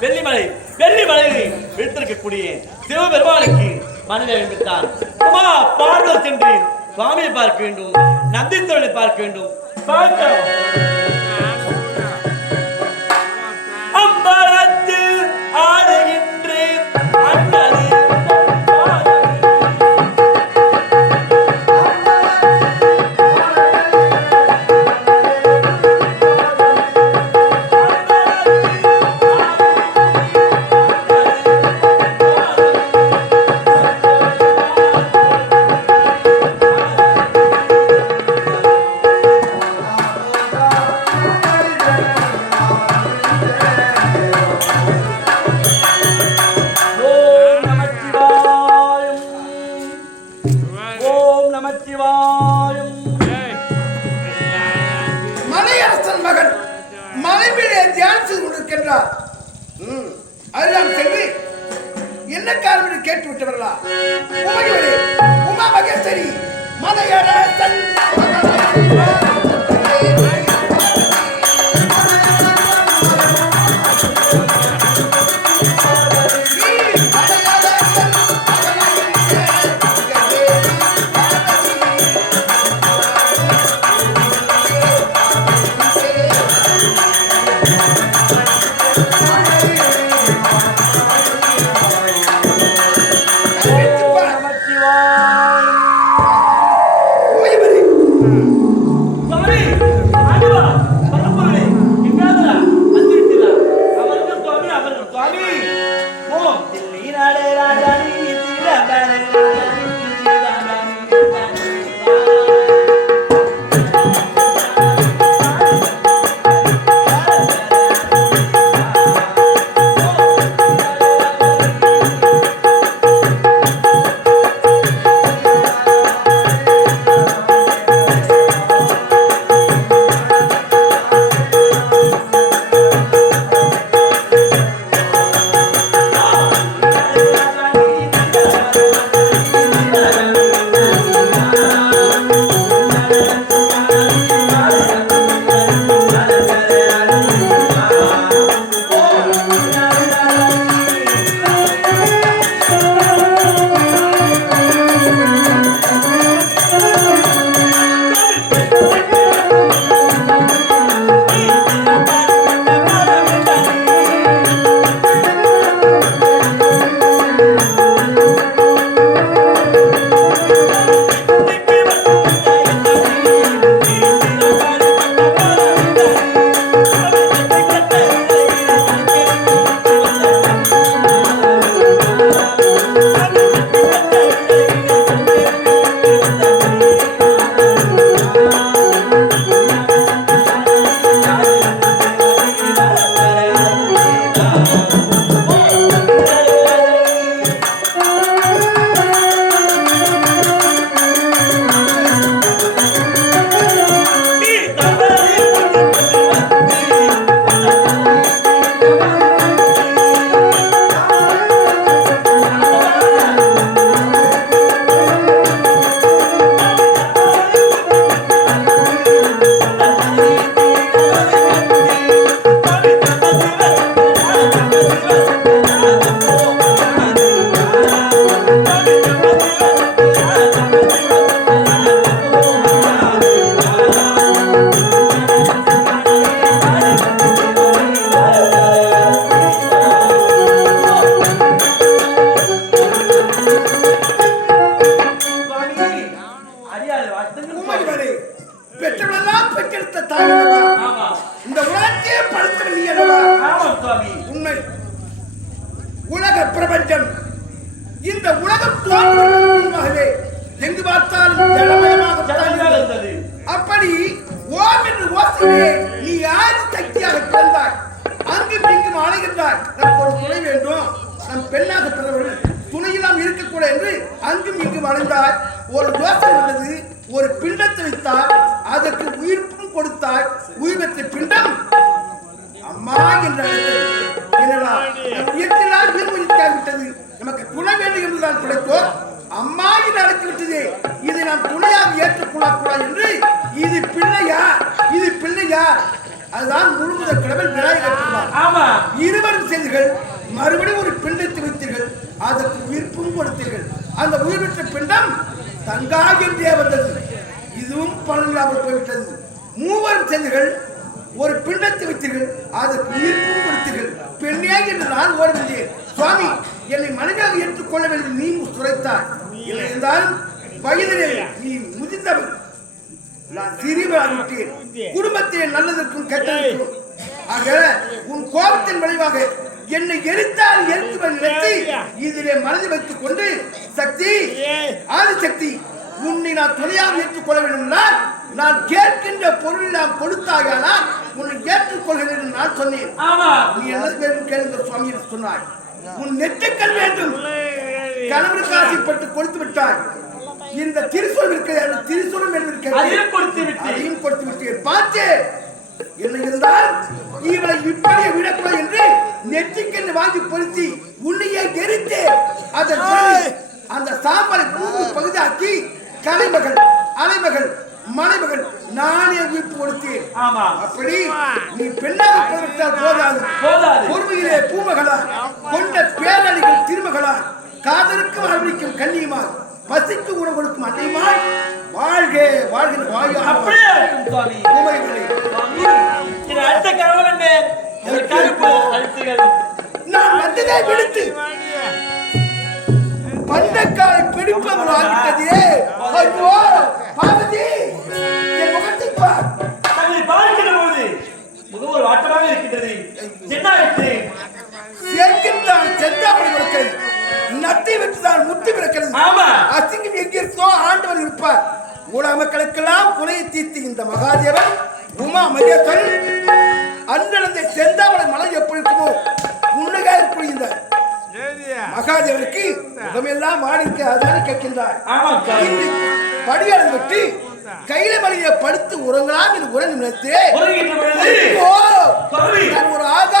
வெள்ளிமலை வெள்ளிமலையில் விழுத்திருக்கக்கூடிய சிவபெருமானுக்கு மனதை எழுப்பித்தான் உமா பார்க்க சென்றேன் சுவாமியை பார்க்க வேண்டும் நந்தித்தோழை பார்க்க வேண்டும். பார்க்க அதுதான் முழுமுதற் கடவுள் விநாயகர் பெருமான். ஆமா. இருவரும் செய்தீர்கள் மறுபடியும் ஒரு பிண்டத்தை வைத்தீர்கள் அதற்கு உயிர்ப்பும் கொடுத்தீர்கள். அந்த உயிர் பெற்ற பிண்டம் தங்கா என்றே வந்தது. இதுவும் பலனில்லாமல் போய்விட்டது. மூவரும் செய்தீர்கள் ஒரு பிண்டத்தை வைத்தீர்கள் அதற்கு உயிர்ப்பும் கொடுத்தீர்கள். பெண்ணே என்று நான் ஓடி வந்தேன் சுவாமி என்னை மனைவியாக ஏற்றுக்கொள்ள வேண்டும். நீ சுரைத்தார் இல்லை என்றாலும் வயதிலே நீ முதிர்ந்தவன் நான் சிறியவராகிவிட்டேன் குடும்பத்திலே நல்லதற்கும் கெட்டதற்கும் ஆக உன் கோபத்தின் விளைவாக என்னை எரித்தால் எரித்துவன் நினைத்து இதிலே மனதை வைத்துக் கொண்டு சக்தி ஆதிசக்தி உன்னை நான் துணையாக ஏற்றுக்கொள்ள வேண்டும்னால் நான் கேட்கின்ற பொருள் நான் கொடுத்தாயானால் உன்னை ஏற்றுக்கொள்கிறேன் என்று நான் சொன்னேன். நீ என்ன வேண்டும் கேளுங்க சுவாமி என்று சொன்னாய். உன் நெற்றுக்கள் வேண்டும். கணவனுக்கு ஆசைப்பட்டு கொடுத்து விட்டாய். இந்த திருசூல் இருக்கிறது அதையும் கொடுத்து விட்டு அதையும் கொடுத்து விட்டேன். பார்த்தேன். என்ன இருந்தால் இவளை இப்படியே விடக்கூடாது என்று நெற்றிக்கென்று வாங்கி பொருத்தி உன்னையே எரித்து. அதன் அந்த சாம்பலை மூன்று பகுதியாக்கி கலைமகள் அலைமகள் மலைமகள் நானே உயிர்ப்பு கொடுத்தேன். ஆமா. அப்படி நீ பெண்ணாக பிறவிட்டால் போதாது. பொறுமையிலே பூமகளா கொண்ட பேரணிகள் திருமகளா காதலுக்கு வாழ்விக்கும் கண்ணியுமாய் பசிக்கு உணவு கொடுக்கும் அன்னையுமாய் வாழ்க வாழ்கிற வாயாக அப்படியே பிடிப்பவள் ஆகிட்டதே ஐயோ பார்வதி என் முகத்தை பார் தங்களை பார்க்கிற போது முகவர் வாட்டமாக இருக்கின்றது. என்ன ஆயிற்று சேர்க்கின்றால் செந்தாமணி விளக்கிறது நத்தை விட்டுதான் முத்தி விளக்கிறது ஆமா. அசிங்கம் எங்கிருந்தோ ஆண்டவர் இருப்பார். மூல மக்களுக்கெல்லாம் குறையை தீர்த்து இந்த மகாதேவன் உமா மகேஸ்வரன். அன்றளந்த செந்தாமலை மலை எப்படி இருக்குமோ உன்னதாக இருக்கும் இந்த மகாதேவனுக்கு முகமெல்லாம் மாணிக்க அதான் கேட்கின்றார். படியாளர் விட்டு கையில மலையை படுத்து உறங்கலாம் என்று உறங்கும் நான் ஒரு ஆகாத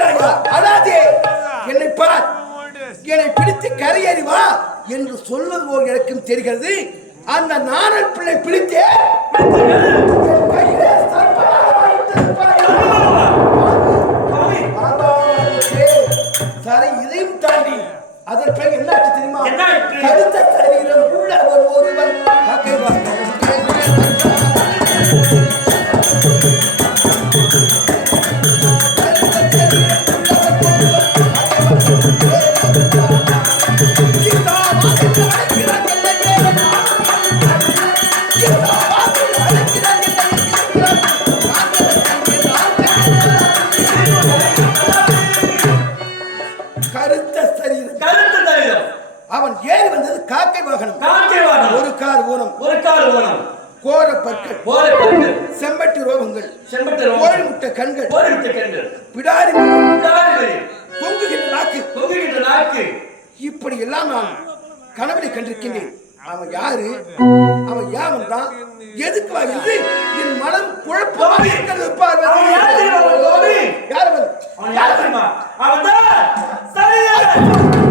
குடிக்கிறாயா அதாதே என்னை பார் என்னை பிடித்து கரையேறி வா என்று சொல்வது போல் எனக்கும் தெரிகிறது அந்த நாணல் பிள்ளை பிடித்தே. சரி இதையும் தாண்டி அதன் பிறகு என்ன தெரியுமா? கருத்த சரீரம் உள்ள ஒரு ஒருவன் அவன் ஏறி வந்தது காக்கை வாகனம். காக்கை வாகனம். ஒரு கார் ஊனம் ஒரு கால் ஓனம் கோர பற்கள். போரை பற்கள். செம்பட்டி ரோகங்கள். செம்பட்ட கோழி முட்டை கண்கள். போரை விட்ட கண்கள். பிடாரி கால்வழி தொங்குகின்ற நாக்கு. தொங்குகின்ற நாக்கு. இப்படி எல்லாம் நான் கனவுல கண்டிருக்கின்றேன். அவன் யாரு? அவன் ஏன் வந்தான் எதுக்கு வா என்று என் மனம் குழப்பமாக இருக்கிறது அவன் யார் அவன்? யார் தெரியுமா? அவன் தான் சரியான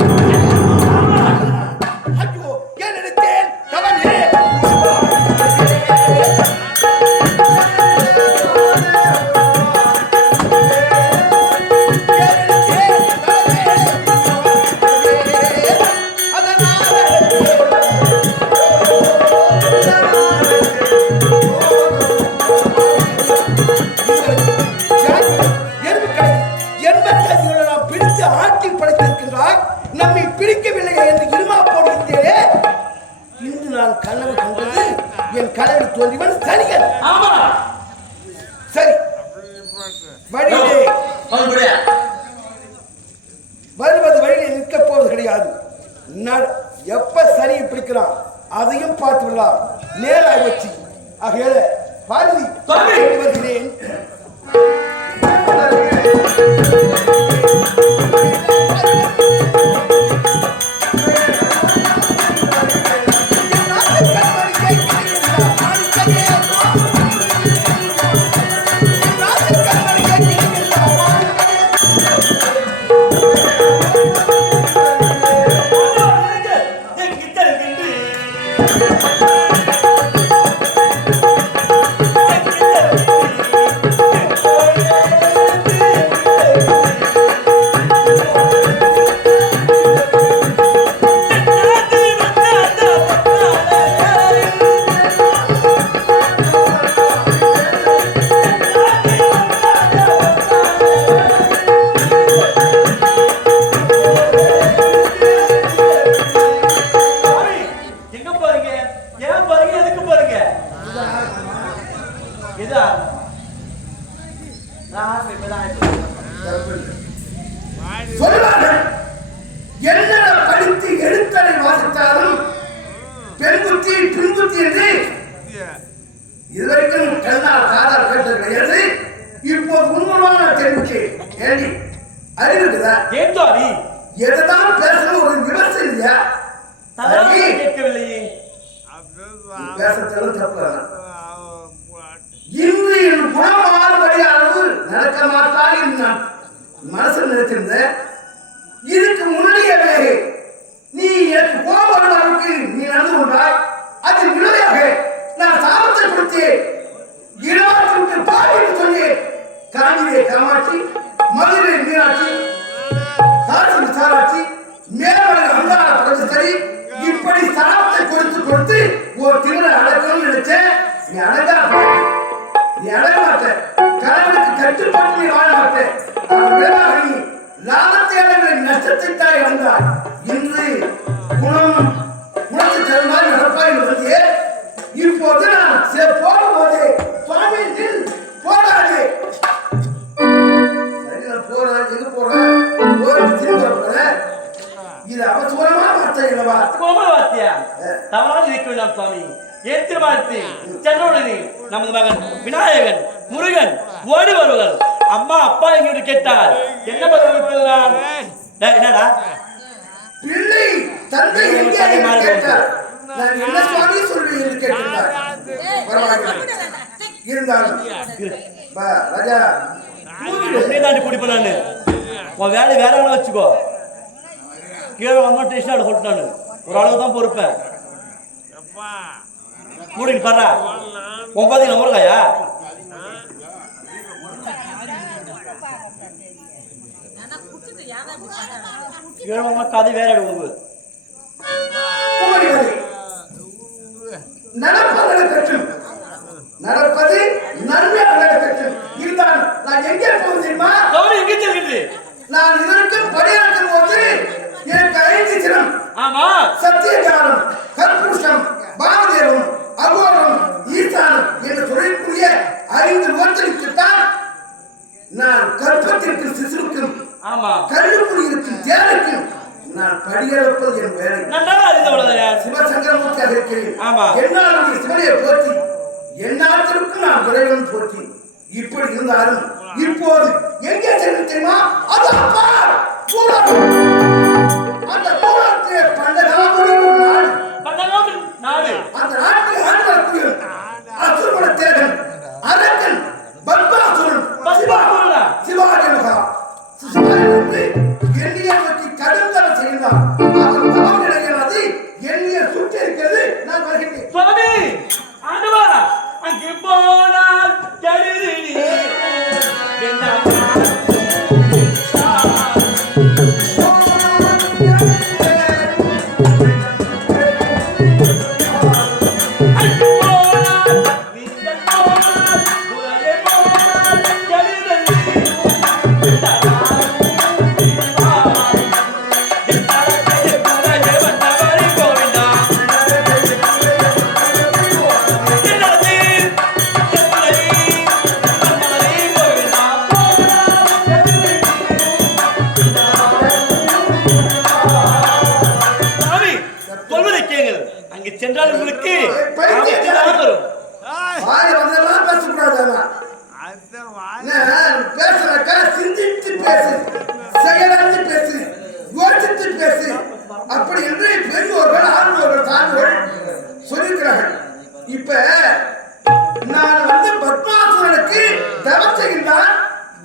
பெண் புத்தி பின் புத்தி என்று இதுவரைக்கும் கண்ணால் காதால் கேட்டது கிடையாது இப்போது உண்மையான தெரிவிக்கு ஏண்டி? அறிவு இருக்குதா ஏன் தோழி எதுதான் பேசணும் ஒரு விமர்சனம் இல்லையா. கேட்கவில்லையே. பேசுறதுல தப்பு வேணாம். இன்று என் குணமாறுபடி அளவு நடக்க மாட்டார் நான் மனசில் நினைச்சிருந்தேன் இதுக்கு முன்னாடியே நீ எனக்கு கோபம் அளவுக்கு நீ நடந்து கொண்டாய். அதில் விளைவாக நான் சாபத்தை கொடுத்தேன் இளவரசனுக்கு பாவி என்று சொல்லி காஞ்சியை கரமாற்றி மதுரை மீனாட்சி காசி விசாலாட்சி மேலவரை அங்கார பிரதேசரி இப்படி சாபத்தை கொடுத்து கொடுத்து ஒரு திருவிழா அடக்கணும்னு நினைச்சேன் நீ அடங்கா நீ அடங்க மாட்ட. கடவுளுக்கு கட்டுப்பட்டு நீ வாழ மாட்ட. நீ லாபத்தை அடைகிற நஷ்டத்தை தான் இழந்தாய் இன்று குணம் குணத்தை தரும் மாதிரி நடப்பாய் என்று வந்தியே இப்போது நான் சே- போகும்போது சுவாமி நில் போடாதே சரி நான் போறேன் எங்க போறேன் போயிட்டு திரும்ப போறேன் இது அவசரமான வார்த்தை இல்லவா கோமல வாத்தியா? தவறாக இருக்க வேண்டாம் சுவாமி. ஏன் திருமாலத்தி சென்றவுடனே நமது மகன் விநாயகன் முருகன் ஓடி வருவர்கள் அம்மா அப்பா எங்கிட்ட கேட்டார். என்ன பதில் என்னடா? பிள்ளை தந்தை எங்கே என்று கேட்டார். நான் என்ன சுவாமி சொல்வேன் என்று கேட்டிருந்தார் பரவாயில்லை இருந்தாலும் ராஜா. தாண்டி குடிப்பேன் நானு. உன் வேலை வேற வேலை வச்சுக்கோ. கீழே அம்மா டேஷன் சொல்லிட்டானு ஒரு அளவு தான் பொறுப்பேன் மூடிக்கு பாடுறா ஒன்பது நம்பருக்காயா கீழே கதை வேற குமரிவரை. நடப்பது நடக்கட்டும் நடப்பது நன்மையாக நடக்கட்டும் இருந்தால் நான் எங்கே போவது தெரியுமா? கௌரி எங்க நான் இதற்கும் பணியாற்றும் போது எனக்கு ஐந்து தினம் ஆமா. சத்தியகாலம் கற்பூஷம் பாவதேவம் அகோரம் ஈசானம் என்று சொல்லக்கூடிய ஐந்து முகத்திற்குத்தான் நான் கற்பத்திற்கு சிசுவுக்கும் ஆமா. கல்லுக்குள் இருக்கும் தேனுக்கும் நான் படிகிறப்பது என் வேலை. நன்றாக அறிந்தவளதாயார் சிவசங்கரமூர்த்தியாக இருக்கிறேன் ஆமா. என்னால் நீ சிவனையை போற்றி. எல்லாத்திற்கும் நான் இறைவன் போற்றி. இப்படி இருந்தாலும் இப்போது எங்கே சென்று தெரியுமா? அது பார் அந்த தூரத்திலே பண்டகாபுரி ஒரு நாடு. பண்டகாபுரி அந்த நாட்டில் ஆண்டவர் அசுரகுல தேவன் அரக்கன் பத்மா 아! நான் வந்து பத்மாசுரனுக்கு தவம் செய்கின்றான்.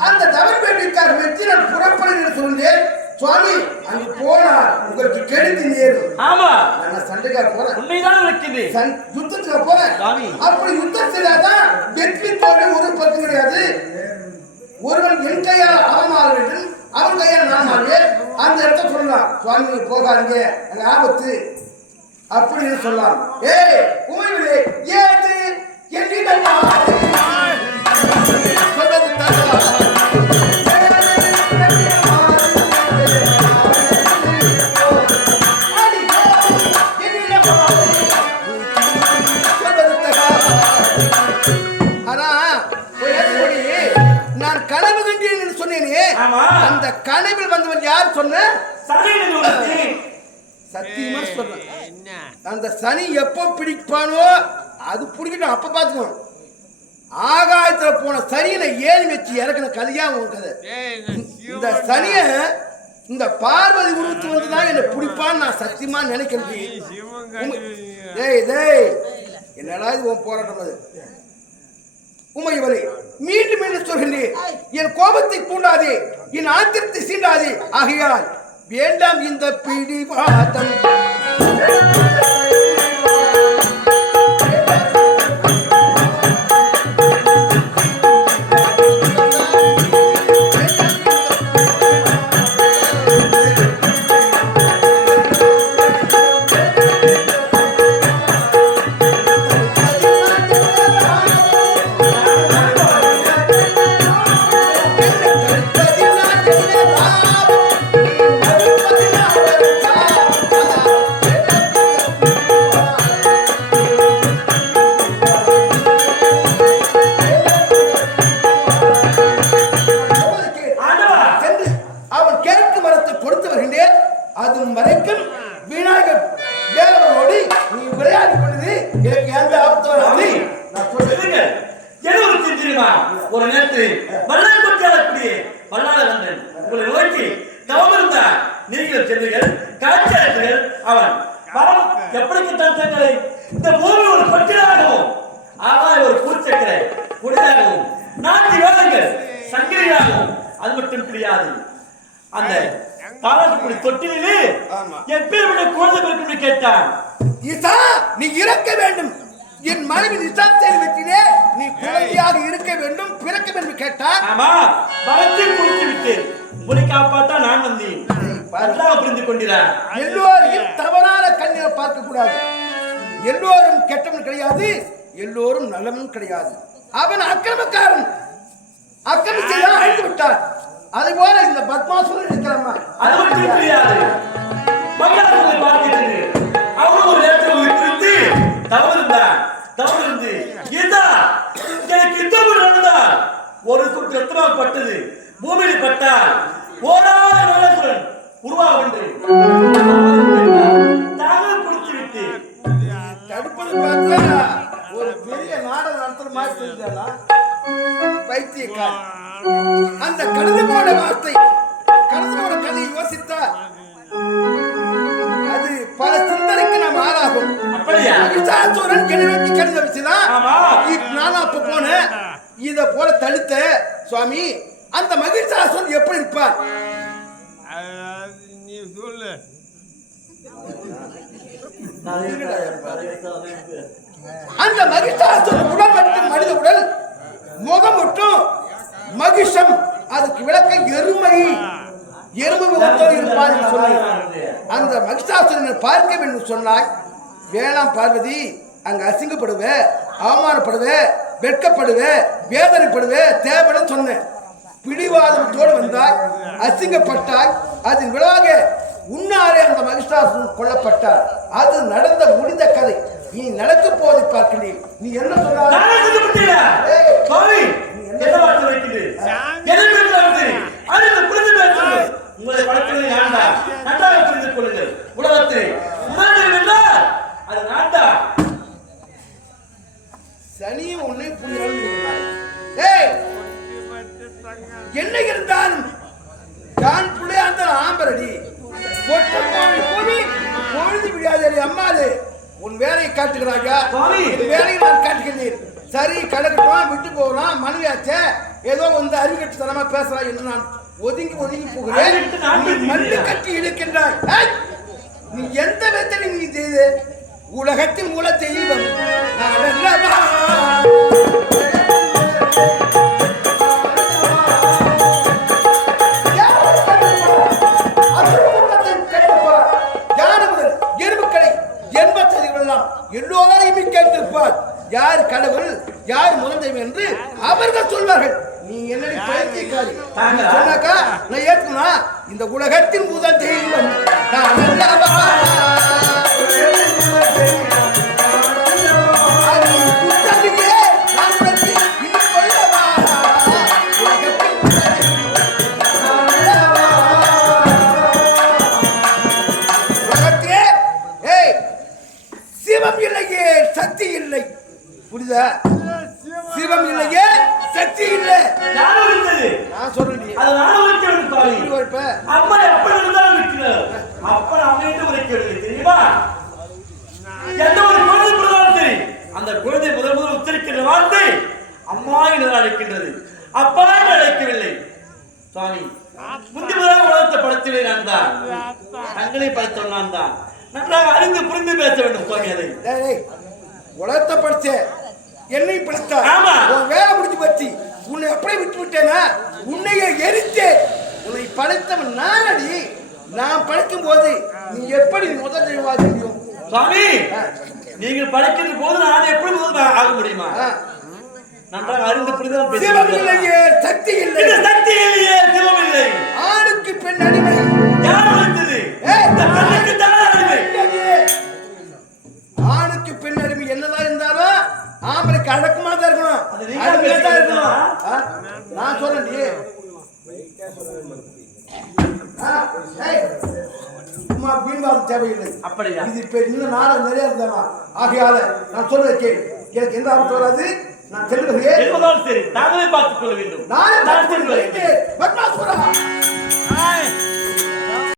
அந்த தவம் வேண்டிக்கார் வச்சு நான் புறப்படுகிறேன் சொன்னேன் சுவாமி அங்கு போனார் உங்களுக்கு கெடுதி நேரும் ஆமா. நான் சண்டைக்காக போறேன். உண்மைதான் இருக்குது யுத்தத்துக்கு போறேன். அப்படி யுத்தம் செய்தாதான் வெற்றி தோல்வி ஒரு பத்து கிடையாது. ஒருவன் என் கையால் ஆள வேண்டும் அவன் கையால் நான் ஆளுவேன் அந்த இடத்த சொல்லலாம். சுவாமி போகாதீங்க. அங்க ஆபத்து. அப்படின்னு சொல்லலாம் ஏய் உமைவிலே ஏது? நான் கனவு கண்டேன் என்று சொன்னேனே. அந்த கனவில் வந்தவன் யார் சொன்ன. சத்தியமா சொல்றேன் அந்த சனி எப்போ பிடிப்பானோ அது பிடிக்கட்டும் அப்ப பாத்துக்கோ ஆகாயத்துல போன சனியில ஏறி வச்சு இறக்குன கதையா உன் கதை. இந்த சனிய இந்த பார்வதி உருவத்து வந்துதான் என்னை பிடிப்பான்னு நான் சத்தியமா நினைக்கிறது உமை- டேய் டேய் என்னடா இது உன் போராட்டம் அது? உமையவரே மீண்டும் மீண்டும் சொல்கின்றேன். என் கோபத்தை தூண்டாதே என் ஆத்திரத்தை சீண்டாதே. ஆகையால் வேண்டாம் இந்த பிடிவாதம். தங்களை இந்த பூமி ஒரு கொட்டிலாகவும் ஆகாய ஒரு பூச்சக்கரை குடியாகவும் நாட்டு வேதங்கள் சங்கிலியாகவும் அது மட்டும் கிடையாது அந்த தாளாட்டுக்குடி தொட்டிலே பேர் குழந்தை பிறக்கும் கேட்டான். ஈசா நீ இறக்க வேண்டும். என் மனைவி நிசாந்தை வெற்றிலே நீ குழந்தையாக இருக்க வேண்டும் பிறக்க வேண்டும் கேட்டார் ஆமா பலத்தில் குடித்து விட்டு உன்னை காப்பாற்றா நான் வந்தேன். புரிந்து கொண்டிறார் எல்லோரையும் தவறான கண்ணில் பார்க்க கூடாது எல்லோரும் கெட்டவன் கிடையாது எல்லோரும் நல்லவன் கிடையாது. அவன் அக்கிரமக்காரன். அக்கிரமம் செய்ய அழித்து விட்டார் அதே போல இந்த பத்மாசுரன் இருக்கிறாமா அது மட்டும் தெரியாது மங்காளத்தை பார்க்கிறது ஒரு நேரத்தில் உங்களை குறித்து தவறு இருந்தார் தவறு இருந்து இதா எனக்கு யுத்தம் நடந்தா ஒரு குட்டு ரத்தமாக பட்டது. பூமியில் பட்டால் ஓராத நலசுரன் உருவாக வேண்டும். பார்த்தா ஒரு பெரிய நாடகம் நடத்துற மாதிரி தெரிஞ்சாலா பைத்தியக்காரி. அந்த கடந்து போன வார்த்தை கடந்து போன கதையை யோசித்தால் அது பல சிந்தனைக்கு நாம் ஆளாகும். என்னை நோக்கி கடந்த வச்சுதான். நானும் அப்ப போனேன்? இத போல தடுத்த சுவாமி. அந்த மகிஷாசுரன் எப்படி இருப்பார்? அந்த மகிஷாசுரன் உடல் மற்றும் மனித உடல். முகம் மட்டும் மகிஷம். அதுக்கு விளக்க எருமை. எருமை முகத்தோடு இருப்பார் என்று சொல்லி அந்த மகிஷாசுரனை பார்க்க வேண்டும் சொன்னாய். வேளாம் பார்வதி அங்கு அசிங்கப்படுவ அவமானப்படுவ வெட்கப்படுவ வேதனைப்படுவ தேவைன்னு சொன்னேன் பிடிவாதத்தோடு வந்தாய் அசிங்கப்பட்டாய். அதன் விளைவாக உன்னாலே அந்த மகிஷாசுரன் கொல்லப்பட்டார். அது நடந்த முடிந்த கதை. நீ நடக்க போவதை பார்க்கிறேன். நீ என்ன? நன்றாக புரிந்து கொள்ளுங்கள். உலகத்தில் என்றால் அது. சனியும் என்ன இருந்தாலும் தான் புள்ளையாந்த ஆம்பரடி. பொட்ட கோழி கோழி பொழுது விடாதே அம்மாது உன் வேலையை காட்டுகிறாங்க சுவாமி. என் வேலையை நான் காட்டுகிறேன் சரி கடக்கட்டும் விட்டு போகலாம். மனைவியாச்சே ஏதோ வந்து அறிவுகட்டு தனமா பேசுறாய் என்று நான் ஒதுங்கி ஒதுங்கி போகிறேன். மண்ணு. கட்டி இழுக்கின்றாய்! நீ எந்த விதத்தில் நீ செய்து? உலகத்தின் மூல தெய்வம் கேட்டிருப்பார். யார் கடவுள் யார் முதல் என்று அவர்கள் சொல்வார்கள். நீ என்னடி பைத்தியக்காரி? சொன்னாக்கா நான் ஏற்கணும் இந்த உலகத்தின் முதல் தெய்வம் நான் நான் படைக்கும் போது நீ எப்படி முதல் தெய்வமாக முடியும் சுவாமி நீங்கள் படைக்கின்ற போது நான் எப்படி முதல் ஆக முடியுமா. நன்றாக அறிந்து சிவம் வேண்டும். இல்லையே சக்தி இல்லை. சக்தி இல்லையே சிவம் இல்லை ஆணுக்கு பெண் அடிமை. யார் இந்த பெண்ணுக்கு தான் அடிமை. ஆணுக்கு பெண் அடிமை என்னதான் இருந்தாலும் ஆம்பளைக்கு அடக்கமா தான் இருக்கணும் அடிமையா தான் இருக்கணும்? நான் சொல்றேன் சும்மா வீண்வாதம் தேவையில்லை அப்படியா? இது இப்ப இன்னும் நாடகம் நிறைய இருந்தாமா ஆகையால நான் சொல்றதை கேள். எனக்கு எந்த ஆபத்து வராது? நான் என்பதால் சரி. நாங்களே பார்த்துக் கொள்ள வேண்டும். நானே வருகிறேன். பத்மாசுரா!